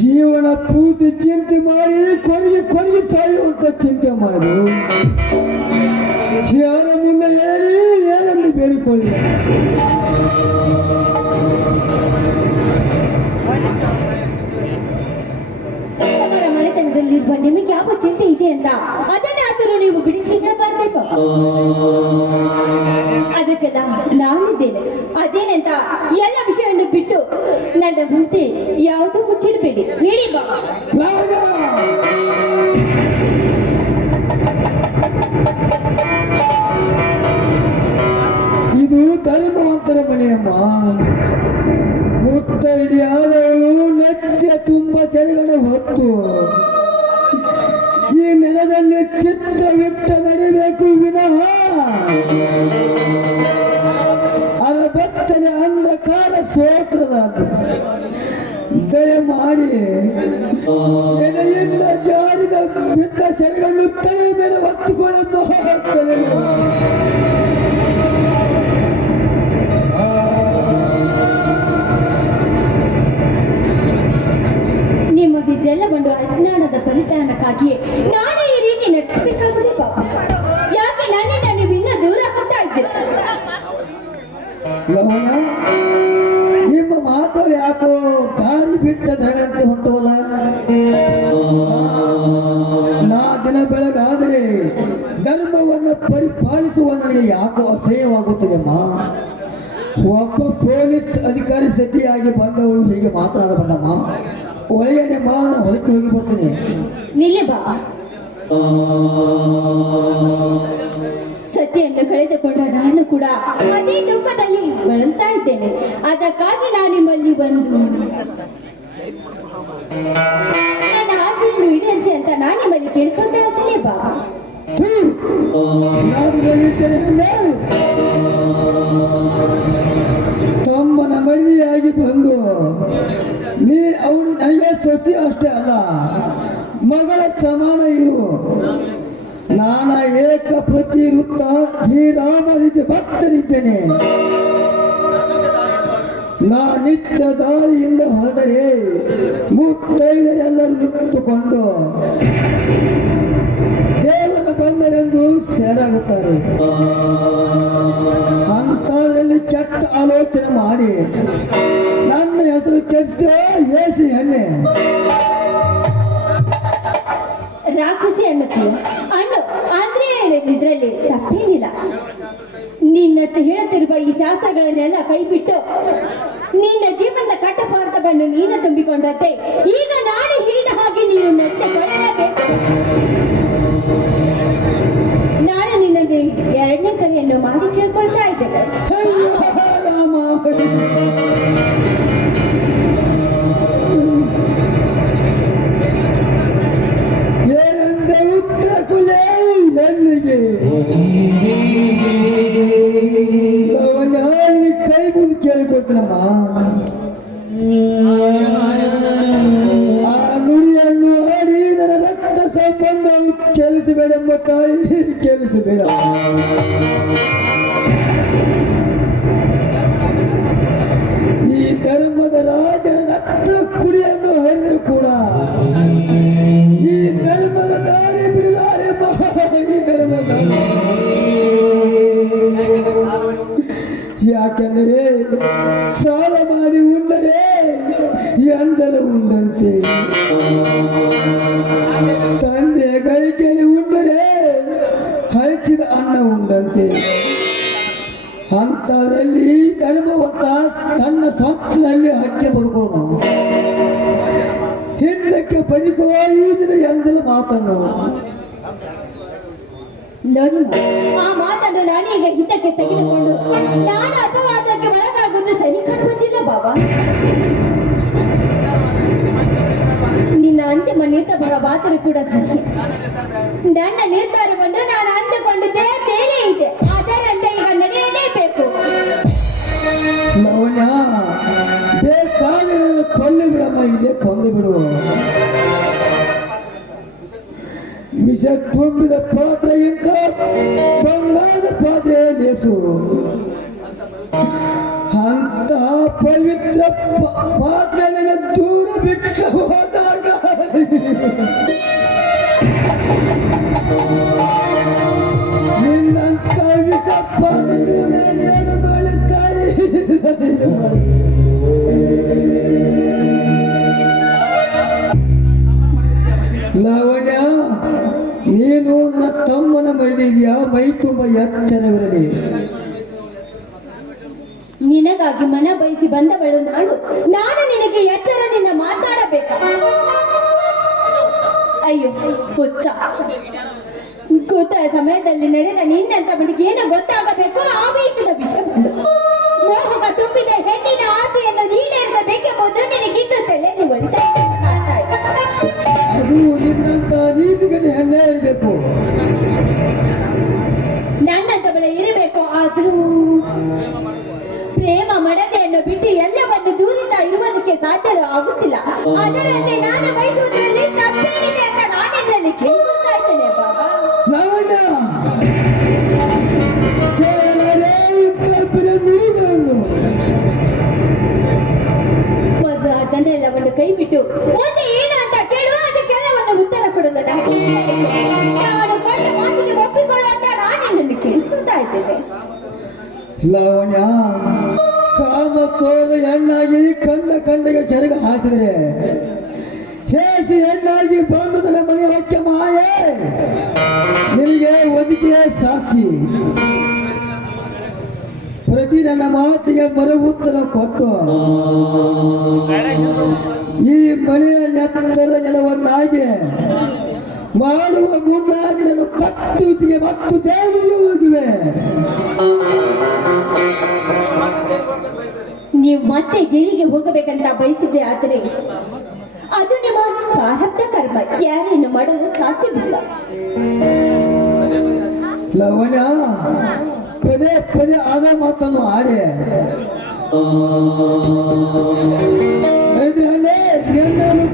ಜೀವನ ಪೂರ್ತಿ ಚಿಂತೆ ಮಾಡಿ, ಕೊನೆಗೆ ಕೊನೆಗೆ ಸಾಯುವಂತ ಚಿಂತೆ ಮಾಡಿ. ಯಾರ ಮುಂದೆ ಹೇಳಿ ಏನೆಂದು ಬೇಡಿಕೊಳ್ಳಿ ಮನೆತನದಲ್ಲಿರುವ ನಿಮಗೆ ಯಾವ ಚಿಂತೆ ಇದೆ ಅಂತ ಅದನ್ನಾದರೂ ಶೀಘ್ರ ಬರ್ಬೇಕು ಅದಕ್ಕೆಲ್ಲ ನಾನಿದ್ದೇನೆ. ಅದೇನೆಂತ ಎಲ್ಲ ವಿಷಯವನ್ನು ಬಿಟ್ಟು ನನ್ನ ಮುಂದೆ ಯಾವುದೂ ಮುಚ್ಚಿಡಬೇಡಿ. ಹೇಳಿ ಬಾ. ರಾಗ! ಇದು ಧರ್ಮವಂತರ ಮನೆಯಮ್ಮ. ಮುತ್ತೈದೆಯಾದವಳು ನೆಚ್ಚ ತುಂಬ ಸೆರೆಗಡೆ ಹೊತ್ತು. ನೆಲದಲ್ಲಿ ಚಿತ್ತವಿಟ್ಟ ನಡಿಬೇಕು ವಿನಃ. ಅದರ ಬೆತ್ತನೆ ಅಂಧಕಾರ ಸೋತ್ರದ ದಯಮಾಡಿ. ಎದೆಯಿಂದ ಜಾರಿದ ಬಿದ್ದ ಸರಿಗಳನ್ನು ತಲೆ ಮೇಲೆ ಹೊತ್ತುಕೊಳ್ಳಲು ನಿಮಗಿದೆಲ್ಲ ಒಂದು ಅಜ್ಞಾನದ ಪರಿಧಾನಕ್ಕಾಗಿಯೇ ನಾನೇ ಈ ರೀತಿ ನಡೆಸಬೇಕಾಗಿದೆ ಪಾಪ. ಯಾಕೆ ನನ್ನಿಂದ ನೀವು ಇನ್ನ ದೂರ ಹೋಗ್ತಾ ಇದ್ದೀರ? ನಿಮ್ಮ ಮಾತು ಯಾಕೋ ದಾರಿ ಬಿಟ್ಟ ದಡಂತೆ ಹೊಂಟೋಲ್ಲ ನಾ ದಿನ ಬೆಳಗಾದರೆ ಧರ್ಮವನ್ನು ಪರಿಪಾಲಿಸುವ ನನಗೆ ಯಾಕೋ ಅಸಹ್ಯವಾಗುತ್ತದೆ ಮಾ. ಒಬ್ಬ ಪೊಲೀಸ್ ಅಧಿಕಾರಿ ಸತಿಯಾಗಿ ಬಂದವಳು ಹೀಗೆ ಮಾತನಾಡಬಲ್ಲಮ್ಮ ಒಳಗಡೆ ಮಾ ಹೊಲಕ್ಕೆ ಹೋಗಿ ಬರ್ತೀನಿ. ನಿಲ್ಲಿ ಬಾ. ಸತಿಯನ್ನು ಕಳೆದುಕೊಂಡ ನಾನು ಕೂಡ ಅದೇ ದುಃಖದಲ್ಲಿ ಬಳಲ್ತಾ ಇದ್ದೇನೆ. ಅದಕ್ಕಾಗಿ ನಾನು ನಿಮ್ಮಲ್ಲಿ ಬಂದು ನನ್ನ ಆಸೆಯನ್ನು ಈಡೇರಿಸಿ ಅಂತ ನಾನು ನಿಮ್ಮಲ್ಲಿ ಕೇಳ್ಕೊಳ್ತಾ ಇದ್ದೇನೆ ಬಾ. ನಾನು ತಮ್ಮನ ಮಡಿಯಾಗಿ ಬಂದು ನೀ ಅವನು ನನಗೆ ಸೊಸಿ ಅಷ್ಟೇ ಅಲ್ಲ. ಮಗಳ ಸಮಾನ ಇರು. ನಾನ ಏಕ ಪ್ರತಿ ವೃತ್ತ ಶ್ರೀರಾಮ ನಿಜ ಭಕ್ತನಿದ್ದೇನೆ. ನಾ ನಿತ್ಯ ದಾರಿಯಿಂದ ಹೊರಟರೆ. ಮುತ್ತೈದರೆಲ್ಲರೂ ನಿಂತುಕೊಂಡು bye. ಹಳಚಿದ ಅನ್ನ ಉಂಡಂತೆ. ಅಂತದ್ರಲ್ಲಿ ಧರ್ಮವಂತ ತನ್ನ ಸ್ವಂತದಲ್ಲಿ ಹಕ್ಕೆ ಬದುಕೋಣ ಹಿಂದಕ್ಕೆ ಬದುಕುವ ಎಂದಲು ಮಾತನ್ನು. ಆ ಮಾತನ್ನು ನಾನೀಗ ತೆಗೆದುಕೊಂಡು ನಾನು ಅಪವಾದಕ್ಕೆ ಸರಿ ಬಾಬಾ. ನಿನ್ನ ಅಂತಿಮ ನಿರ್ಧಾರವಾದರೂ ಕೂಡ ಸತ್ಯ ನನ್ನ ನಿರ್ಧಾರವನ್ನು ನಾನು ಇದೆ. ಅದರಂತೆ ಈಗ ನಡೆಯಲೇಬೇಕು. ಲವಣ್ಯ ಬೇಕಾಗಿರೋದು ಕೊಲ್ಲಿ ಬಿಡಮ್ಮ, ಇಲ್ಲಿ ಕೊಂದು ಬಿಡು. ವಿಷ ತುಂಬಿದ ಪಾತ್ರೆಯಿಂದ ಬಂಗಾರದ ಪಾತ್ರೆ ದೇಸು ಅಂತ ಪವಿತ್ರ ಪಾತ್ರೆ ದೂರ ಬಿಟ್ಟು ಹೋದಾಗ. ನಿನ್ನಂತ ವಿಷಪ್ಪ ನಾನೇನು ಮಾಡುತ್ತಾಯಿ ಲಾವಣ್ಯ, ನೀನು ನನ್ನ ತಮ್ಮನ ಮಡಿದೆಯಾ ಮೈ ತುಂಬ ಎಚ್ಚರವಿರಲಿ. ನಿನಗಾಗಿ ಮನ ಬಯಸಿ ಬಂದವಳು ನಾನು. ನಾನು ನಿನಗೆ ಎಚ್ಚರದಿಂದ ಮಾತಾಡಬೇಕ? ಅಯ್ಯೋ, ಹುಚ್ಚ. ಕೂತ ಸಮಯದಲ್ಲಿ ನಡೆದ ನಿನ್ನಂತ ಏನು ಗೊತ್ತಾಗಬೇಕು? ಆವೇಶದ ವಿಷಯ ಮೋಹಕ ತುಂಬಿದ ಹೆಣ್ಣಿನ ಆಸೆಯನ್ನು ಈಡೇರಿಸಬೇಕೆಂಬುದು ನಿನಗಿಟ್ಟು ತಲೆಯಲ್ಲಿ ಹೊಡಿತಾ. ಅದು ನಿನ್ನಂತ ನೀತಿಗಡೆ ಹೆಣ್ಣೆ ಇರಬೇಕು. ನನ್ನಂತವಳ ಇರಬೇಕು ಆದ್ರೂ ಪ್ರೇಮ ಮಡದೆಯನ್ನು ಬಿಟ್ಟು ಎಲ್ಲವನ್ನು ದೂರಿಂದ ಇರುವುದಕ್ಕೆ ಸಾಧ್ಯ ಆಗುತ್ತಿಲ್ಲ. ಅದರಲ್ಲಿ ನಾನು ಬಯಸುವುದರಲ್ಲಿ ತಪ್ಪೇನಿದೆ ಅಂತ ನಾನಿದ್ರಲ್ಲಿ ಬಿಟ್ಟು. ಮುಂದೆ ಏನು ಅಂತ ಕೇಳುವ ಅದಕ್ಕೆಲ್ಲವನ್ನು ಉತ್ತರ ಕೊಡುವುದಲ್ಲ ನಾನು ಕೊಟ್ಟ ಮಾತಿಗೆ ಒಪ್ಪಿಕೊಳ್ಳುವಂತ ನನ್ನ ಕೇಳ್ಕೊಳ್ತಾ ಇದ್ದೇನೆ. ಲಾವಣ್ಯ, ಕಾಮ ತೋರ ಹೆಣ್ಣಾಗಿ ಕಂಡ ಕಂಡಿಗೆ ಸೆರಗ ಹಾಸಿದ್ರೆ, ಹೇಸಿ ಹೆಣ್ಣಾಗಿ ಬಂದು ನನ್ನ ಮನೆ ಹೊಕ್ಕೆ ಮಾಯೆ, ನಿನಗೆ ಒದಗಿಯ ಸಾಕ್ಷಿ. ಪ್ರತಿ ನನ್ನ ಮಾತಿಗೆ ಮರು ಉತ್ತರ ಕೊಟ್ಟು ಈ ಮನೆಯ ನೆತ್ತರ ನೆಲವನ್ನಾಗಿ ಮಾಡುವ ಮುನ್ನಾಗಿ ನಾನು ಕತ್ತೂತಿಗೆ ಮತ್ತು ಜೈಲಿಗೆ ಹೋಗಿವೆ. ನೀವು ಮತ್ತೆ ಜೈಲಿಗೆ ಹೋಗಬೇಕಂತ ಬಯಸಿದ್ರೆ ಆದರೆ ಅದು ನಿಮ್ಮ ಪ್ರಾರಬ್ಧ ಕರ್ಮ. ಯಾರೇನು ಮಾಡಲು ಸಾಧ್ಯವಿಲ್ಲ. ಲವಣ್ಯ ಪದೇ ಪದೇ ಆದ ಮಾತನ್ನು ಆಡಿ ನಿನ್ನನ್ನು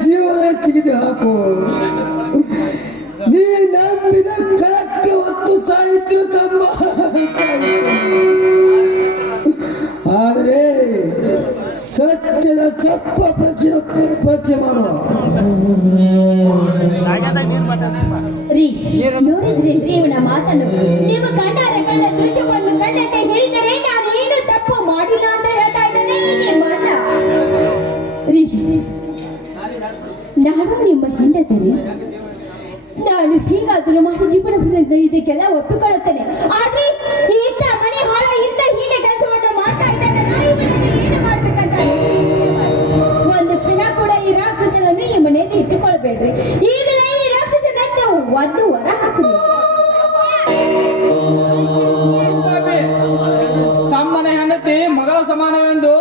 ಜೀವನ ತೆಗೆದು ಹಾಕು. ನೀ ನಂಬಿದ ಕಳಕ್ಕೆ ಹೊತ್ತು ಸಾಯಿತು ತಮ್ಮ. ಆದರೆ ಸತ್ಯದ ಸತ್ವ ಪ್ರಚನೆ ಪರಿಚಯ ಮಾಡುವ ರೀ, ನೋಡಿದ್ರಿ ಮಾತನ್ನು ನೀವು ಕಂಡ ನಾನು ಹೀಗಾದರೂ ಮಾಡಿ ಜೀವನ ಇದಕ್ಕೆಲ್ಲ ಒಪ್ಪಿಕೊಳ್ಳುತ್ತೇನೆ. ಆದ್ರೆ ಇಂಥ ಮನೆ ಹಾಳ ಇಂಥ ಹೀಗೆ ಕೆಲಸ ಮಾಡ್ತಾ ಇವನನ್ನು ಏನು ಒಂದು ಕ್ಷಣ ಕೂಡ ಈ ರಾಕ್ಷಸನನ್ನು ಈ ಮನೆಯಲ್ಲಿ ಇಟ್ಟುಕೊಳ್ಬೇಡ್ರಿ. ಈಗಲೇ ಈ ರಾಕ್ಷಸನನ್ನು ಒಂದು ವರ ಹಾಕಿ ಮಗಳ ಸಮಾನವೆಂದು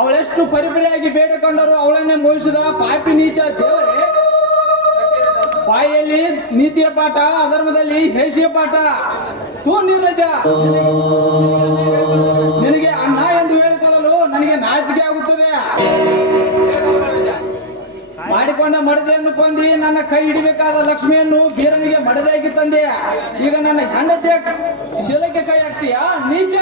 ಅವಳೆಷ್ಟು ಪರಿಪರಿಯಾಗಿ ಬೇಡಿಕೊಂಡರು ಅವಳನ್ನೇ ಮೋಹಿಸಿದ ಪಾಪಿ ನೀಚ ದೇವರೇ. ಬಾಯಿಯಲ್ಲಿ ನೀತಿಯ ಪಾಠ, ಅಧರ್ಮದಲ್ಲಿ ಹೇಸಿಯ ಪಾಠ. ತೂ ನೀರಜ. ನಿನಗೆ ಅಣ್ಣ ಎಂದು ಹೇಳಿಕೊಳ್ಳಲು ನನಗೆ ನಾಚಿಕೆ ಆಗುತ್ತದೆ. ಮಾಡಿಕೊಂಡ ಮಡದೆಯನ್ನು ಕೊಂದಿ ನನ್ನ ಕೈ ಹಿಡಿಬೇಕಾದ ಲಕ್ಷ್ಮಿಯನ್ನು ಬೀರನಿಗೆ ಮಡದೆಯಾಗಿ ತಂದೆ. ಈಗ ನನ್ನ ಹೆಂಡತಿಯ ಶಿಲಕ್ಕೆ ಕೈ ಹಾಕ್ತೀಯಾ? ನೀಚ.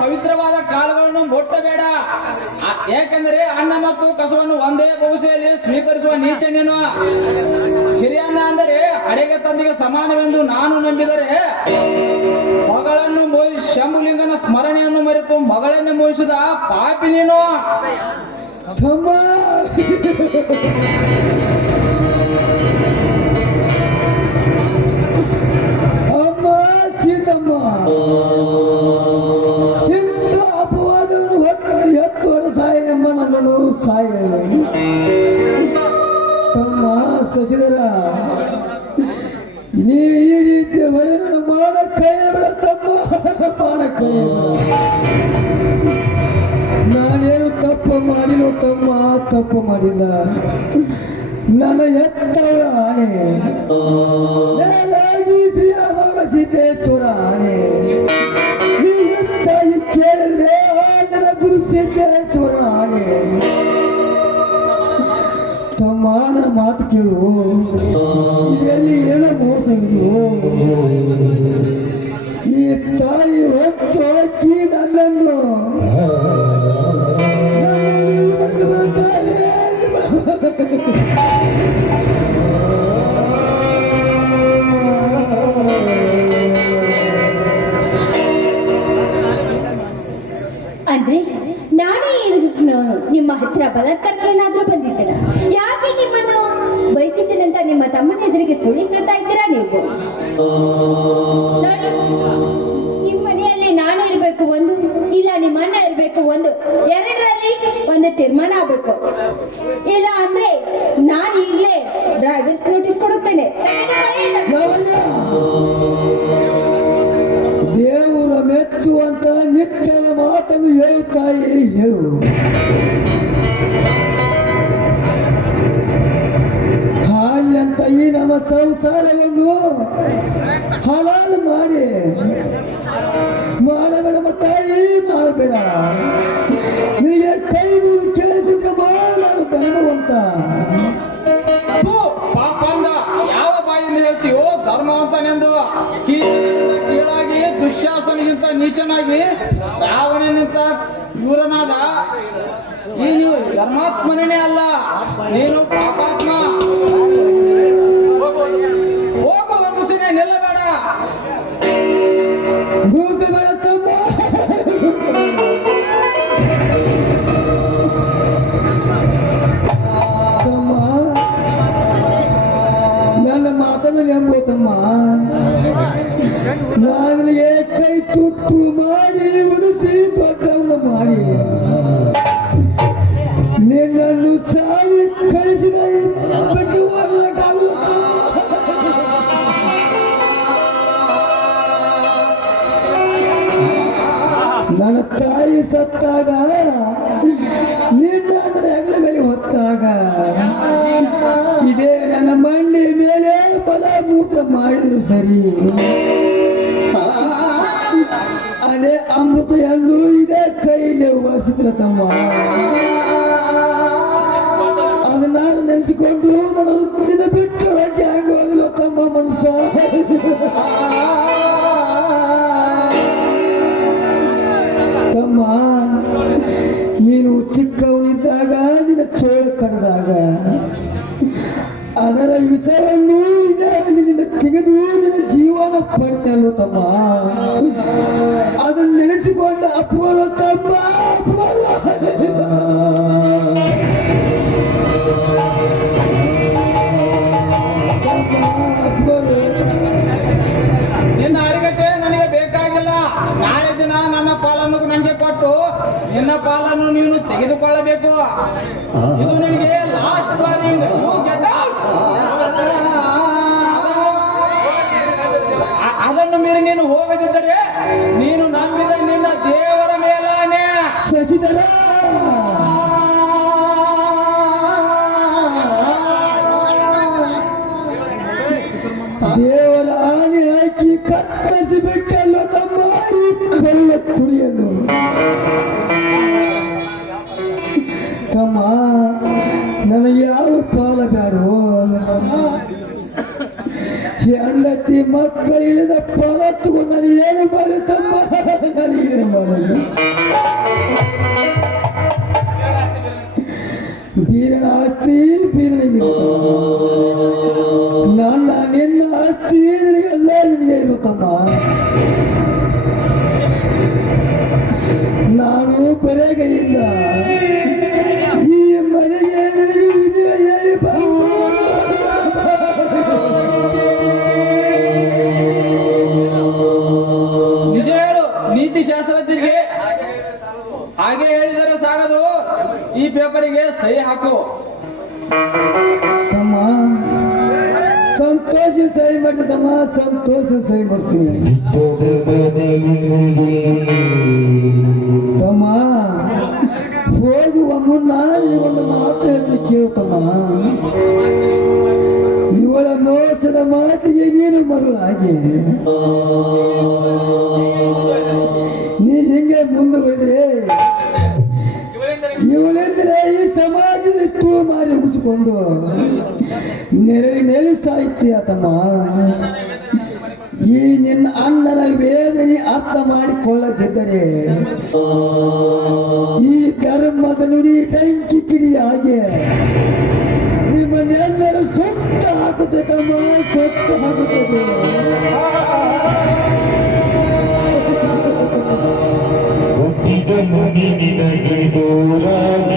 ಪವಿತ್ರವಾದ ಕಾಲುಗಳನ್ನು ಮುಟ್ಟಬೇಡ. ಯಾಕೆಂದರೆ ಅನ್ನ ಮತ್ತು ಕಸವನ್ನು ಒಂದೇ ಬಹುಸೆಯಲ್ಲಿ ಸ್ವೀಕರಿಸುವ ನೀಚ ನೀನು. ಹಿರಿಯಣ್ಣ ಅಂದರೆ ಅಡೆಗೆ ತಂದೆಗೆ ಸಮಾನವೆಂದು ನಾನು ನಂಬಿದರೆ ಸ್ಮರಣೆಯನ್ನು ಮರೆತು ಮಗಳನ್ನು ಮೋಹಿಸಿದ ಪಾಪಿ ನೀನು. ಅಮ್ಮ, ಸೀತಮ್ಮ. ಇಂಥ ಅಪವಾದವನ್ನು ಹೊತ್ತು ಎತ್ತೋಡು ಸಾಯಮ್ಮ ನನ್ನನ್ನು ಸಾಯಲ್ಲ ತಮ್ಮ ಶಶಿಧರ ತಮ್ಮ ಮಾಡ ಕೈ ನಾನೇನು ತಪ್ಪು ಮಾಡಿಲ್ಲ ತಮ್ಮ ತಪ್ಪು ಮಾಡಿಲ್ಲ ನನ್ನ ಎತ್ತವರ ಆನೆ ನಾನಾಗಿ ಶ್ರೀ ಅಮರ ಸಿದ್ದೇಶ್ವರ ಆನೆ ನೀವು ಹೆಚ್ಚಾಗಿ ಕೇಳಿದ್ರೆ ಆದರ ಗುರು ಸಿದ್ದೇಶ್ವರ ಆನೆ ತಮ್ಮ ನನ್ನ ಮಾತು ಕೇಳು ಇದರಲ್ಲಿ ಏನೋ ಮೋಸ ಇದು ಈ ತಾಯಿ ಹೊತ್ತು ಹಾಕಿ ನನ್ನನ್ನು ಅಂದ್ರೆ ಇದನ್ನು ನಿಮ್ಮ ಹತ್ತಿರ ಬಲಾತ್ಕಾರಕ್ಕೆ ಬಂದಿದ್ದೀರ? ಯಾಕೆ ನಿಮ್ಮನ್ನು ಬಯಸಿದ್ದೀನಂತ ನಿಮ್ಮ ತಮ್ಮನ ಎದುರಿಗೆ ಸುಳಿ ಕೇಳ್ತಾ ಇದ್ದೀರಾ ನೀವು? ನಿಮ್ಮ ಮನೆಯಲ್ಲಿ ನಾನು ಇರಬೇಕು ಒಂದು, ಇಲ್ಲ ನಿಮ್ಮ ಅಣ್ಣ ಇರಬೇಕು ಒಂದು, ಎರಡರಲ್ಲಿ ಒಂದು ತೀರ್ಮಾನ ಆಗ್ಬೇಕು. ಇಲ್ಲ ಅಂದ್ರೆ ನಾನು ಈಗಲೇ ಡ್ರೈವರ್ಸ್ ನೋಟಿಸ್ ಕೊಡುತ್ತೇನೆ. ದೇವರ ಮೆಚ್ಚುವಂತ ನಿಚ್ಚಳ ಮಾತನ್ನು ಹೇಳುತ್ತಾಯಿ, ಹೇಳು. ಈ ನಮ್ಮ ಸಂಸಾರವನ್ನು ಹಲಾಲ್ ಮಾಡಿ. ಮಾಡಬೇಡ ತಾಯಿ ಮಾಡಬೇಡ ನಿನಗೆ ಕೈ ಮುಗಿದು ಕೇಳಿದ್ರೆ ನಾನು ಧರ್ಮವಂತ ಪಾಪ ಅಂದ. ಯಾವ ಬಾಯಿಂದ ಹೇಳ್ತೀಯೋ ಧರ್ಮವಂತನೆಂದು ಕೀಳಾಗಿ, ದುಶ್ಯಾಸನಿಗಿಂತ ನೀಚನಾಗಿ ರಾವಣನಿಂತ ಇವರನಾದ ನೀವು ಧರ್ಮಾತ್ಮನೇ ಅಲ್ಲ. ನೀನು ಪಾಪಾತ್ಮ ಜೀವನ ತಮ್ಮ. ಅದನ್ನು ನೆನೆಸಿಕೊಂಡ ಅಪೂರ್ವ ತಮ್ಮ. ನಿನ್ನ ಅರಿಗತೆ ನನಗೆ ಬೇಕಾಗಿಲ್ಲ. ನಾಳೆ ದಿನ ನನ್ನ ಪಾಲನ್ನು ನನಗೆ ಕೊಟ್ಟು ನಿನ್ನ ಪಾಲನ್ನು ನೀನು ತೆಗೆದುಕೊಳ್ಳಬೇಕು. ಇದು ನಿನಗೆ ಲಾಸ್ಟ್ ವಾರ್ನಿಂಗ್ ಮೇಲೆ ನೀನು ಹೋಗದಿದ್ದರೆ ನೀನು ನಂಬಿದ ನಿನ್ನ ದೇವರ ಮೇಲಾನೆ. ಶಶಿಧರ ದೇವರ ಆನೆ ಹಾಕಿ ಕತ್ತರಿಸಿ ಬಿಟ್ಟೆಲ್ಲ ತಮ್ಮ ಕಲ್ಲ ಕುಡಿಯಲು. ಮಕ್ಕಳಿಲ್ಲದ ಫಲತ್ತುಗೂ ನಾನು ಏನು ಮಾಡಿ ತಮ್ಮ ನಾನು ಏನು ಮಾಡಲು ಬೀರನ ಆಸ್ತಿ ಬೀರನಿಗೆ ನೀತಿ ಶಾಸ್ತ್ರಜ್ಞರಿಗೆ ಹಾಗೆ ಹೇಳಿದರೆ ಸಾಗದು. ಈ ಪೇಪರಿಗೆ ಸಹಿ ಹಾಕು. ತಮ್ಮ ಸಂತೋಷ ಸಹಿ ಮಾಡಿ ತಮ್ಮ ಸಂತೋಷ ಸಹಿ ಮಾಡ್ತೀನಿ. ತಮ್ಮ ಹೋಗುವ ಮುನ್ನ ಒಂದು ಮಾತು ಹೇಳಿ ಕೇಳ್ತಮ್ಮ ಇವಳ ಮೋಸದ ಮಾತಿಗೆ ನೀನು ಮರಳಾಗಿ. ಹಿಂಗೆ ಮುಂದುವರೆದ್ರೆ ಇವಳೆಂದ್ರೆ ಈ ಸಮಾಜದಲ್ಲಿ ತೂ ಮಾರಿ ಮುಗಿಸಿಕೊಂಡು ನೆರಳಿ ಮೇಲೆ ಸಾಹಿತ್ಯ ತಮ್ಮ. ಈ ನಿನ್ನ ಅಣ್ಣನ ವೇದನೆ ಅರ್ಥ ಮಾಡಿಕೊಳ್ಳದಿದ್ದರೆ ಈ ಧರ್ಮದ ನುಡಿ ಬೆಂಕಿ ಕಿಡಿ ಹಾಗೆ ನಿಮ್ಮನ್ನೆಲ್ಲರೂ ಸೊತ್ತ ಹಾಕುತ್ತೆ ತಮ್ಮ, ಸೊತ್ತ ಹಾಕುತ್ತದೆ ಹುಟ್ಟಿದ ಮುನಿ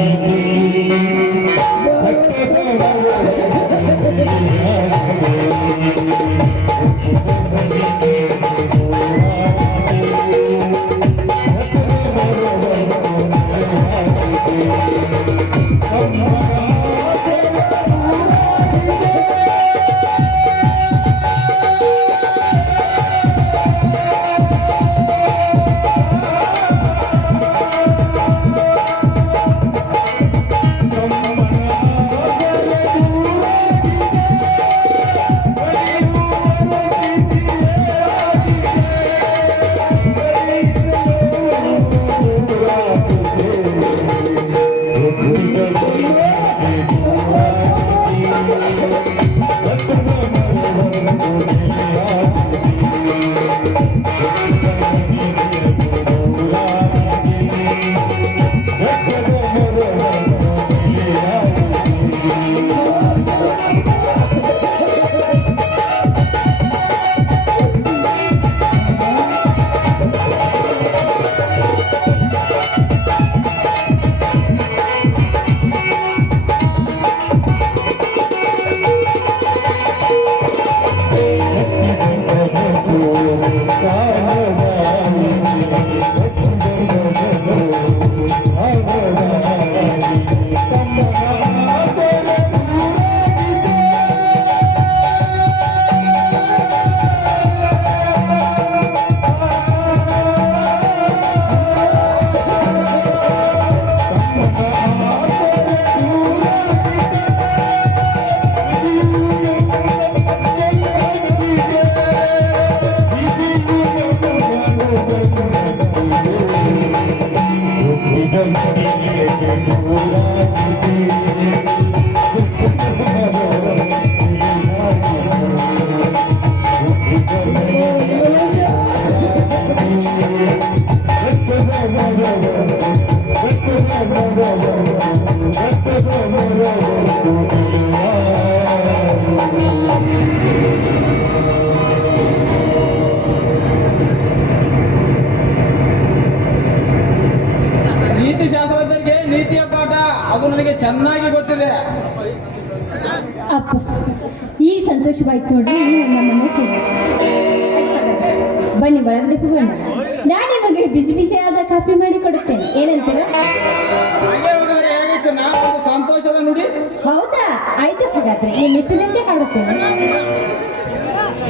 আছেন এই মিষ্টি লিমকে কার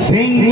সিংহ